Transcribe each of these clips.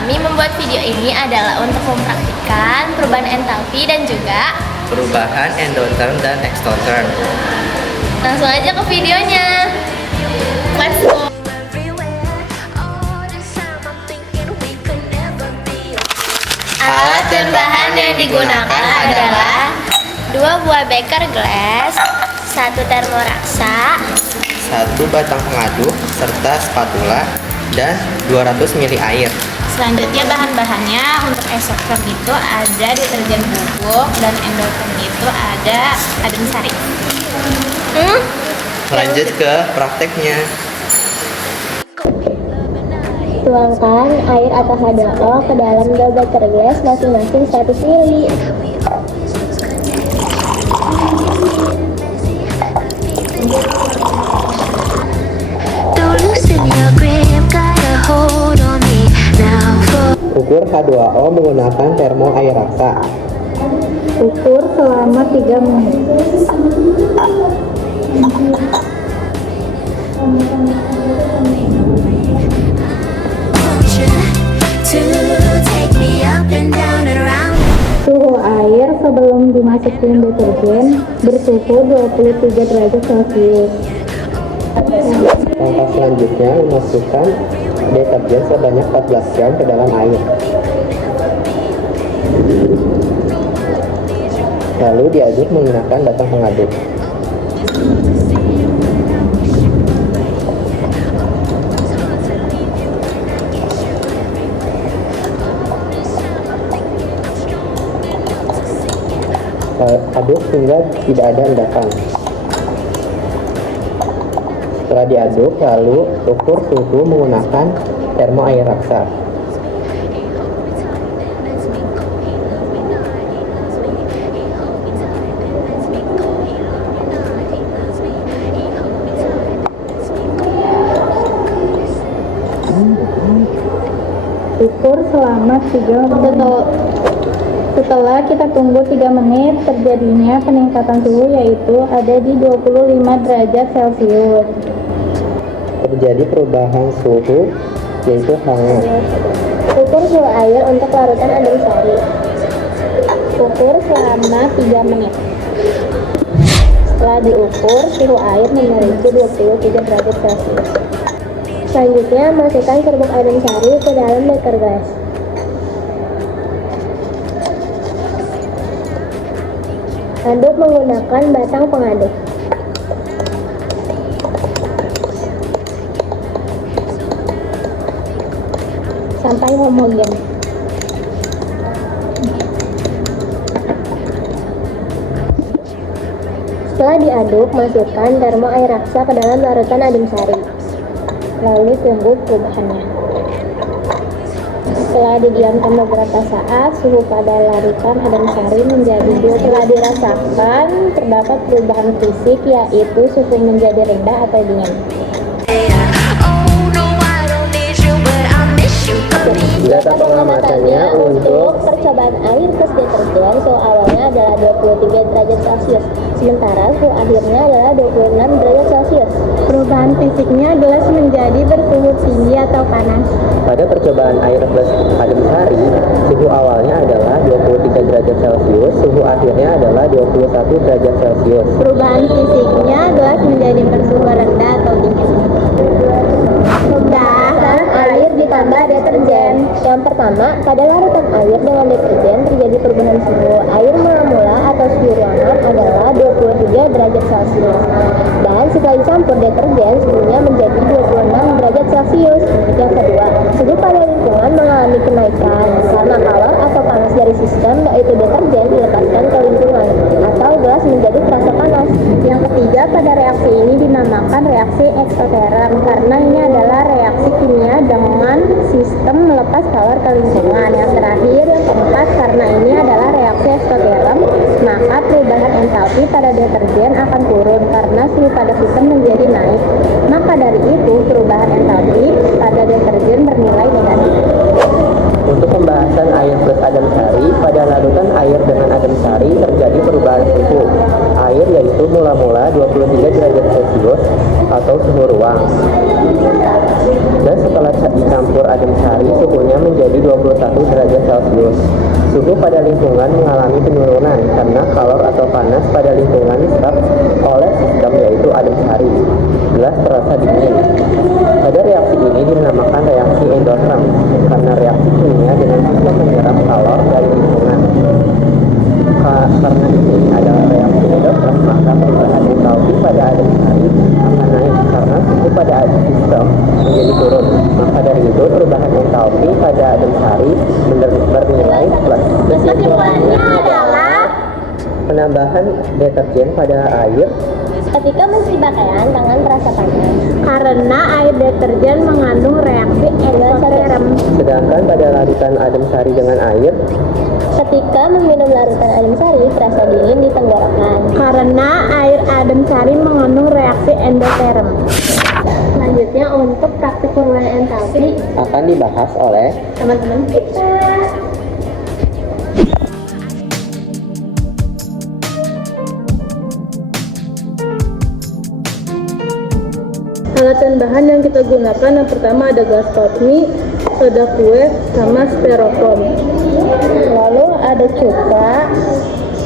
kami membuat video ini adalah untuk mempraktikkan perubahan entalpi dan juga perubahan endotherm dan exotherm. langsung aja ke videonya. Let's go. Alat dan bahan yang digunakan adalah 2 buah beker gelas, 1 termoraksa, 1 batang pengaduk serta spatula dan 200 ml air. Selanjutnya bahan-bahannya untuk exotherm itu ada deterjen bubuk dan endotherm itu ada adem sari. Lanjut ke prakteknya. Tuangkan air atau H2O ke dalam 2 beker gelas masing-masing 100 ml. Ukur H2O menggunakan termo air raksa. Ukur selama 3 menit. Suhu air sebelum dimasukkan deterjen bersuhu 23 derajat Celcius. Langkah selanjutnya memasukkan deterjen sebanyak 14 gram ke dalam air. Lalu diaduk menggunakan batang pengaduk. Aduk hingga tidak ada endapan. Setelah diaduk, lalu ukur suhu menggunakan termo air raksa. Ukur selama 3 menit. Setelah kita tunggu 3 menit, terjadinya peningkatan suhu yaitu ada di 25 derajat Celcius. Terjadi perubahan suhu yaitu hangat. Ukur suhu air untuk larutan adem sari. Ukur selama 3 menit. Setelah diukur, suhu air memiliki 23 derajat Celcius. Selanjutnya, masukkan serbuk adem sari ke dalam beker gelas. Aduk menggunakan batang pengaduk. Sampai homogen. Setelah diaduk, masukkan termo air raksa ke dalam larutan adem sari. Lalu tunggu perubahannya. Setelah didiamkan beberapa saat, suhu pada larutan adem sari menjadi 2. Setelah dirasakan, terdapat perubahan fisik yaitu suhu menjadi rendah atau dingin. Data pengamatannya untuk percobaan air plus deterjen, suhu awalnya adalah 23 derajat Celcius, sementara suhu akhirnya adalah 26 derajat Celcius. Perubahan fisiknya gelas menjadi bersuhu tinggi atau panas. pada percobaan air plus adem sari, suhu awalnya adalah 23 derajat Celcius, suhu akhirnya adalah 21 derajat Celcius. Perubahan fisiknya gelas menjadi bersuhu rendah atau dingin. Air ditambah deterjen. Yang pertama, pada larutan air dengan deterjen terjadi perubahan suhu. Air mula-mula atau suhu ruangan adalah 23 derajat Celcius. Dan setelah dicampur deterjen, suhunya menjadi 26 derajat Celcius. Yang kedua, suhu pada lingkungan mengalami kenaikan karena kalor atau panas dari sistem, yaitu deterjen dilepaskan ke lingkungan atau gelas menjadi terasa panas. Yang ketiga, pada reaksi ini dinamakan reaksi eksoterm karena ini adalah reaksi kimia dengan sistem melepas kalor ke lingkungan. Yang terakhir, yang keempat, karena ini adalah reaksi eksoterm, maka perubahan entalpi pada deterjen akan turun karena suhu pada sistem menjadi naik. Maka dari itu, perubahan entalpi pada deterjen bernilai negatif. Untuk pembahasan air plus adem sari, pada larutan air dengan adem sari terjadi perubahan suhu. Air yaitu mula-mula 23 derajat Celcius atau suhu ruang. Dan setelah dicampur adem sari suhunya menjadi 21 derajat Celcius. Suhu pada lingkungan mengalami penurunan karena kalor atau panas pada lingkungan diserap oleh sistem yaitu adem sari. Gelas terasa dingin. Pada reaksi ini dinamakan reaksi endoterm karena reaksi kimia dengan sistem menyerap kalor dari lingkungan. Karena ini adalah reaksi endoterm, maka perubahan entalpi pada adem sari akan naik karena suhu pada sistem menjadi turun. Maka dari itu perubahan entalpi pada adem sari bernilai plus. Kesimpulannya adalah Penambahan deterjen pada air ketika mencuci pakaian tangan terasa panas Karena air deterjen mengandung reaksi eksoterm. sedangkan pada larutan adem sari dengan air ketika meminum larutan adem sari terasa dingin di tenggorokan. Karena air adem sari mengandung reaksi endoterm. Selanjutnya untuk praktik perubahan entalpi akan dibahas oleh teman-teman kita. Alat dan bahan yang kita gunakan yang pertama ada gelas mie, soda kue, sama styrofoam. Lalu ada cuka,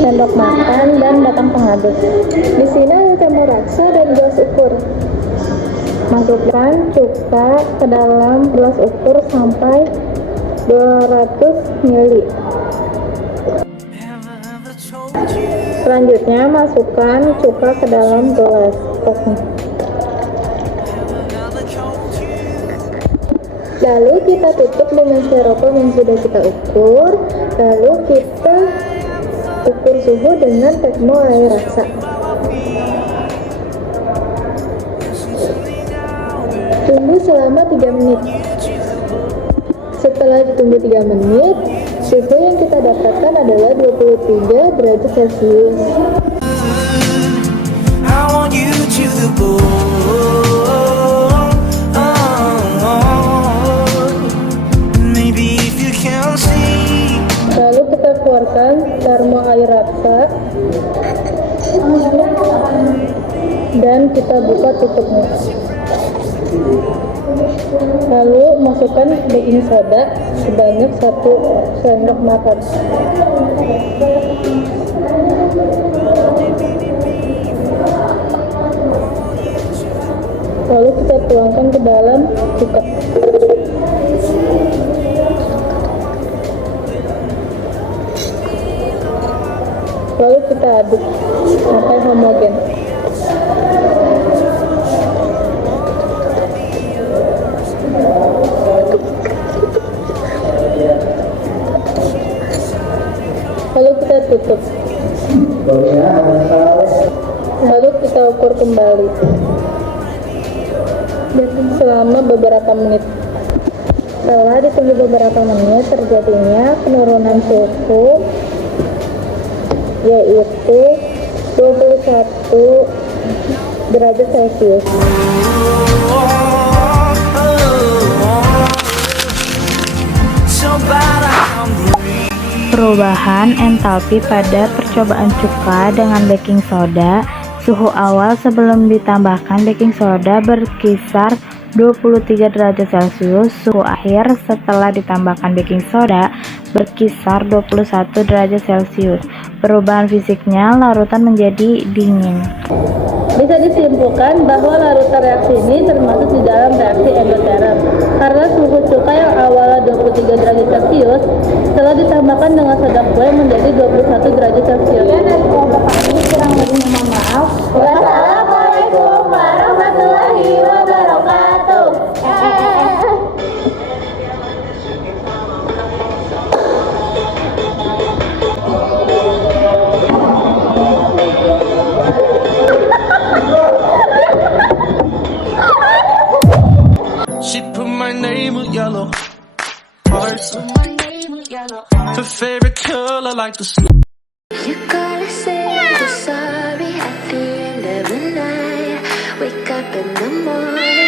sendok makan, dan batang pengaduk. Di sini ada campur rasa dan gelas ukur. Masukkan cuka ke dalam gelas ukur sampai 200 ml. Selanjutnya masukkan cuka ke dalam gelas. Lalu kita tutup dengan styrofoam yang sudah kita ukur. Lalu kita ukur suhu dengan tekmo air rasa. Tunggu selama 3 menit. Setelah ditunggu 3 menit, suhu yang kita dapatkan adalah 23 derajat Celcius. I want you to the bone. Maybe if you can see. Lalu kita keluarkan termo air rasa dan kita buka tutupnya. Lalu masukkan baking soda sebanyak 1 sendok makan. Lalu kita tuangkan ke dalam cuka. Lalu kita aduk sampai homogen. Lalu kita tutup. Lalu kita ukur kembali selama beberapa menit. Setelah ditunggu beberapa menit, terjadinya penurunan suhu yaitu 21 derajat Celcius. Perubahan entalpi pada percobaan cuka dengan baking soda. Suhu awal sebelum ditambahkan baking soda berkisar 23 derajat Celcius. Suhu akhir setelah ditambahkan baking soda berkisar 21 derajat Celcius. Perubahan fisiknya, larutan menjadi dingin. Bisa disimpulkan bahwa larutan reaksi ini termasuk di dalam reaksi endoterm karena suhu cuka yang awalnya 23 derajat Celcius setelah ditambahkan dengan soda kue menjadi 21 derajat Celcius. Ini kurang lebih mohon maaf. Wassalamualaikum warahmatullahi wabarakatuh. She put my name with yellow hearts. Her favorite color like the snow. You gotta say you're sorry at the end of the night. Wake up in the morning.